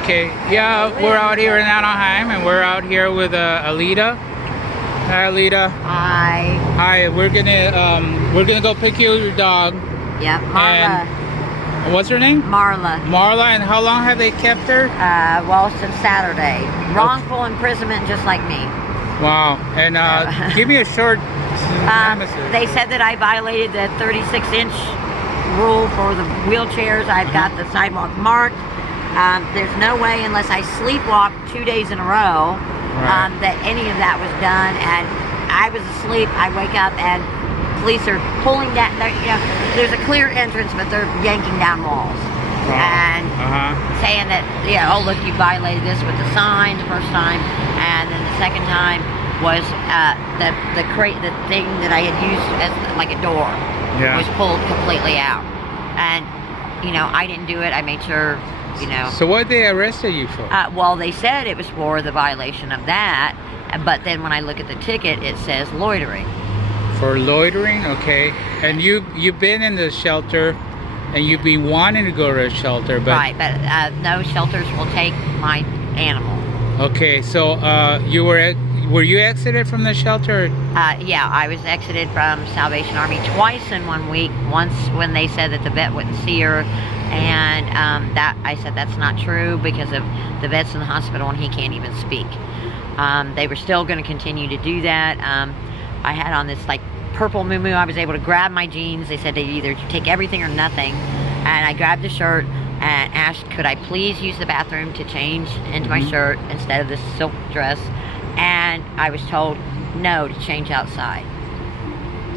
Okay. Yeah, we're out here in Anaheim, and we're out here with Alita. Hi, Alita. Hi. Hi. We're gonna go pick you your dog. Yep, Marla. And what's her name? Marla. Marla. And how long have they kept her? Well, since Saturday. Wrongful imprisonment, just like me. Wow. And give me a short nemesis. They said that I violated the 36-inch rule for the wheelchairs. I've got the sidewalk marked. There's no way, unless I sleepwalk 2 days in a row, that any of that was done. And I was asleep. I wake up and police are pulling down. There's a clear entrance, but they're yanking down walls and saying that, oh look, you violated this with the sign the first time, and then the second time was the thing that I had used as like a door was pulled completely out, and I didn't do it. I made sure. So what they arrested you for? Well, they said it was for the violation of that, but then when I look at the ticket, it says loitering. For loitering, okay. And you've been in the shelter, and you've been wanting to go to a shelter, but no shelters will take my animal. Okay, so were you exited from the shelter? Yeah, I was exited from Salvation Army twice in 1 week. Once when they said that the vet wouldn't see her, and that I said that's not true because of the vet's in the hospital and he can't even speak. They were still going to continue to do that. I had on this like purple muumuu. I was able to grab my jeans. They said they either take everything or nothing, and I grabbed the shirt and asked, could I please use the bathroom to change into my shirt instead of this silk dress, and I was told no, to change outside.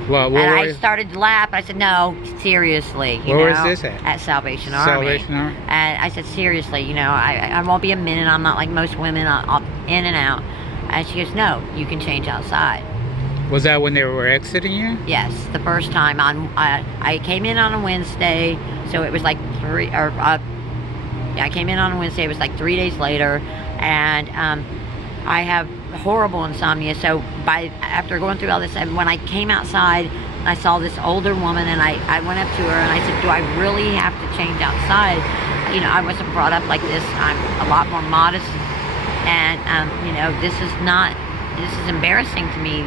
Well, and I started to laugh. I said, no, seriously. Where was this at? At Salvation Army. Salvation Army? And I said, seriously, I won't be a minute. I'm not like most women. I'll in and out. And she goes, no, you can change outside. Was that when they were exiting you? Yes, the first time. I came in on a Wednesday, so it was like I came in on a Wednesday. It was like 3 days later, and I have horrible insomnia. So after going through all this, and when I came outside, I saw this older woman, and I went up to her and I said, do I really have to change outside? I wasn't brought up like this. I'm a lot more modest, and this is embarrassing to me.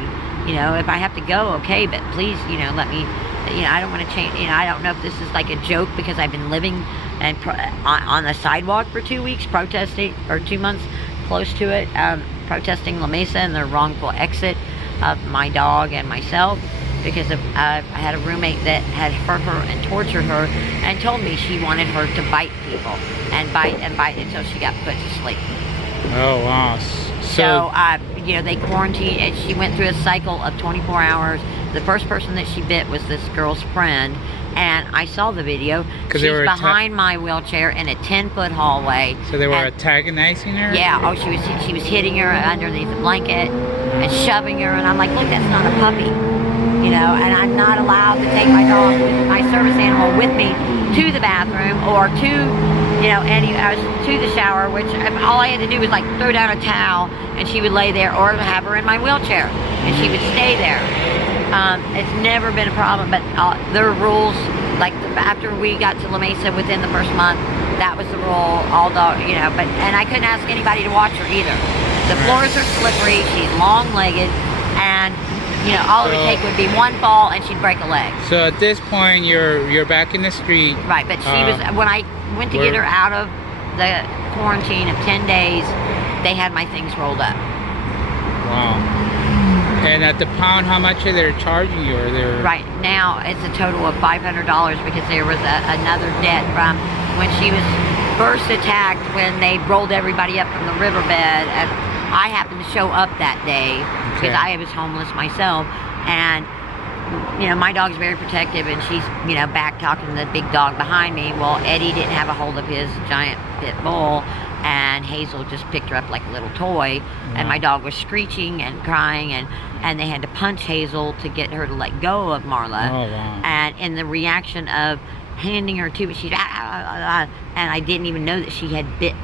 If I have to go, okay, but please, let me, I don't want to change, I don't know if this is like a joke because I've been living and on the sidewalk for 2 weeks protesting, or 2 months close to it, protesting La Mesa and their wrongful exit of my dog and myself because of, I had a roommate that had hurt her and tortured her and told me she wanted her to bite people and bite until she got put to sleep. Oh, wow. So they quarantined, and she went through a cycle of 24 hours. The first person that she bit was this girl's friend, and I saw the video. She's behind my wheelchair in a 10-foot hallway. So they were antagonizing her? Yeah. Oh, she was hitting her underneath the blanket and shoving her, and I'm like, look, that's not a puppy. And I'm not allowed to take my dog, my service animal, with me to the bathroom or to I was to the shower, which all I had to do was like throw down a towel and she would lay there, or have her in my wheelchair and she would stay there. It's never been a problem, but there are rules, like after we got to La Mesa within the first month, that was the rule, all dog, and I couldn't ask anybody to watch her either. The floors are slippery, she's long-legged, and all it would take would be one fall and she'd break a leg. So at this point, you're back in the street. Right, but she was, when I went to get her out of the quarantine of 10 days, they had my things rolled up. Wow. And at the pound, how much are they charging you? Right now, it's a total of $500 because there was another debt from when she was first attacked, when they rolled everybody up from the riverbed, and I happened to show up that day because I was homeless myself, and my dog's very protective, and she's back talking to the big dog behind me. Well, Eddie didn't have a hold of his giant pit bull, and Hazel just picked her up like a little toy, and my dog was screeching and crying, and they had to punch Hazel to get her to let go of Marla. Oh, wow. And in the reaction of handing her to me, she's and I didn't even know that she had bit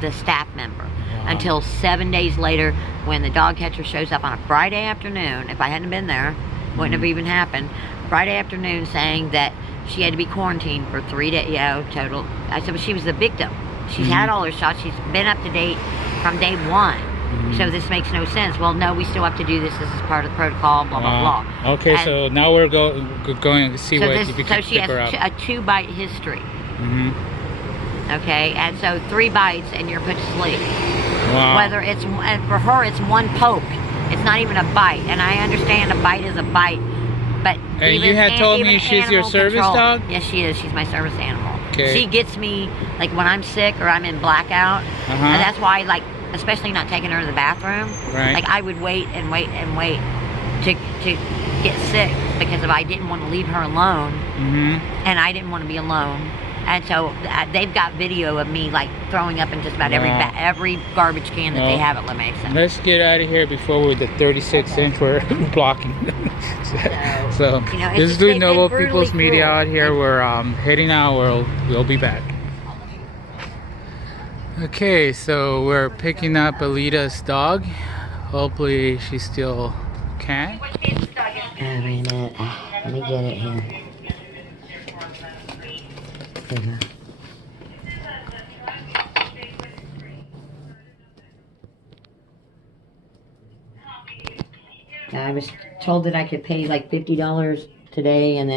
the staff member. Until 7 days later, when the dog catcher shows up on a Friday afternoon. If I hadn't been there, wouldn't have even happened. Friday afternoon, saying that she had to be quarantined for 3 days, total. I said, well, she was the victim. She's had all her shots. She's been up to date from day one. So this makes no sense. Well, no, we still have to do this. This is part of the protocol. Blah blah blah. Okay, and so now we're going to see so what this, if you so can she pick her has up. a 2-bite history. Okay, and so 3 bites and you're put to sleep. Wow. Whether it's, and for her it's 1 poke. It's not even a bite, and I understand a bite is a bite, but And you had told me she's your service dog? Yes, she is. She's my service animal. Okay. She gets me, like when I'm sick or I'm in blackout, and that's why, like, especially not taking her to the bathroom, like I would wait and wait and wait to get sick, because if I didn't want to leave her alone, and I didn't want to be alone. And so they've got video of me like throwing up in just about every garbage can that they have at La Mesa. Let's get out of here before we're the 36-inch we're blocking. So you know, this is doing Noble People's Media out here. We're heading out. We'll be back. Okay, so we're picking up Alita's dog. Hopefully she still can. Wait a minute. Let me get it here. I was told that I could pay like $50 today and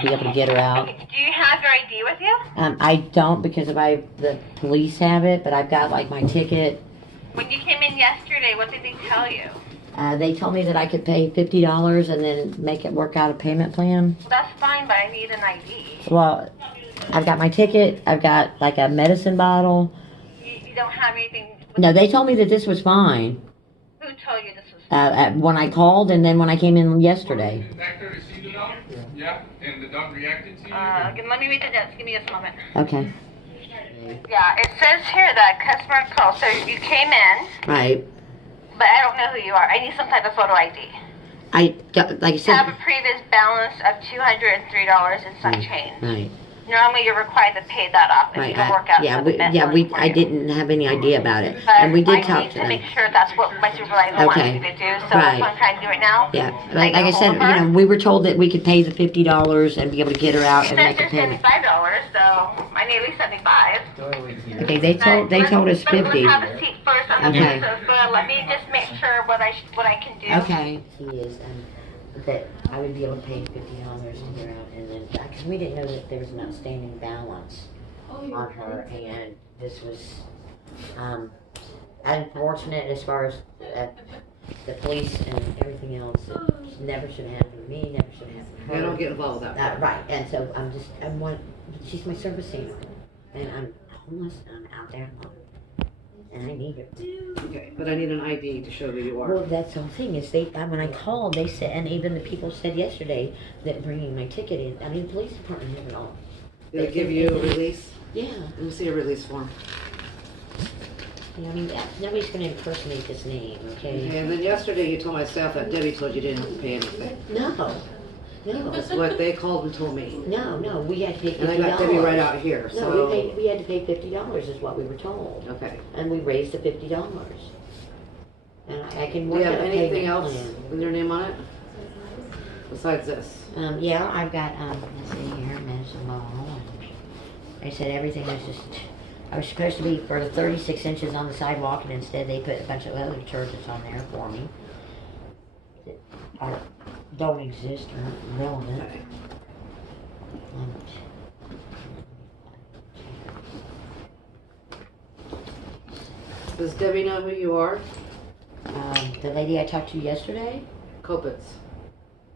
be able to get her out. Do you have your ID with you? I don't, because the police have it, but I've got like my ticket. When you came in yesterday, what did they tell you? They told me that I could pay $50 and then make it work out a payment plan. That's fine, but I need an ID. Well, I've got my ticket. I've got like a medicine bottle. You don't have anything? No, they told me that this was fine. Who told you this was fine? When I called and then when I came in yesterday. Back there to see the dog? Yeah. And the dog reacted to you? Let me read the notes. Give me just a moment. Okay. Yeah, it says here that customer call. So you came in, Right. but I don't know who you are. I need some type of photo ID. Like I said. Have a previous balance of $203 and some change. Right. Normally, you're required to pay that off if you can work out. I didn't have any idea about it, But and we did I talk need to to them. make sure that's what my supervisor wants Okay. you to do. So that's what I'm trying to do right now. Yeah, like I said, we were told that we could pay the $50 and be able to get her out and make a It's payment. $75, so I need at least 75. Okay, they told us 50. Let's have a seat first on the Okay. sofa. Let me just make sure what I can do. Okay. He is that I would be able to pay $50 to get her out, and then because we didn't know that there was an outstanding balance on her, and this was unfortunate as far as the police and everything else. It never should have happened to me. Never should have happened to her. I don't get involved with that. Right, and so she's my service animal, and I'm homeless, and I'm out there alone, and I need her. Okay, but I need an ID to show who you are. Well, that's the whole thing is when I called, they said, and even the people said yesterday that bringing my ticket in. I mean, the police department have it all. Did they give you a release? Yeah. Let me see a release form. Yeah, I mean, nobody's going to impersonate this name, okay? Okay, and then yesterday you told my staff that Debbie told you didn't have to pay anything. No. That's what they called and told me. No, we had to pay $50. And I got Debbie right out here, No, so. we had to pay $50 is what we were told. Okay. And we raised the $50. And I can Do work you have out a anything payment else plan. with your name on it? Besides this? Yeah, I've got, let's see here, medicine ball. They said everything was just, I was supposed to be for the 36 inches on the sidewalk, and instead they put a bunch of other charges on there for me that don't exist or aren't relevant. Okay. Does Debbie know who you are? The lady I talked to yesterday? Kopitz.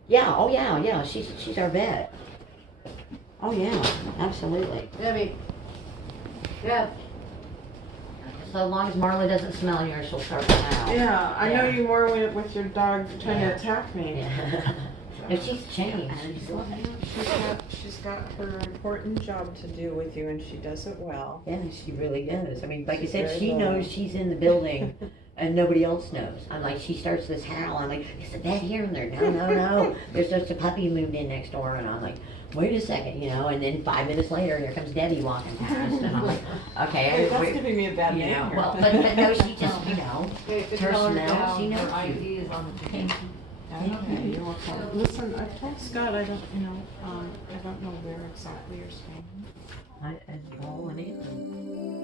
Yeah, oh yeah, she's our vet. Oh yeah, absolutely. Debbie. Yeah. So long as Marla doesn't smell you, she'll start coming out. Yeah, I know you were with your dog trying to attack me. Yeah. No, she's changed. She's got her important job to do with you, and she does it well. Yeah, she really does. I mean, like I She's said, very she loyal. knows she's in the building, and nobody else knows. I'm like, she starts this howl. I'm like, is the vet here? And they're, no. There's just a puppy moved in next door, and I'm like, wait a second, and then 5 minutes later, here comes Debbie walking past, and I'm like, okay. Hey, that's giving me a bad name here. Well, but no, she just, Okay, it's her smell, she knows Her you. ID is on the ticket. Okay, you're welcome. Listen, I've told Scott I don't know where exactly you're staying. I don't want anything.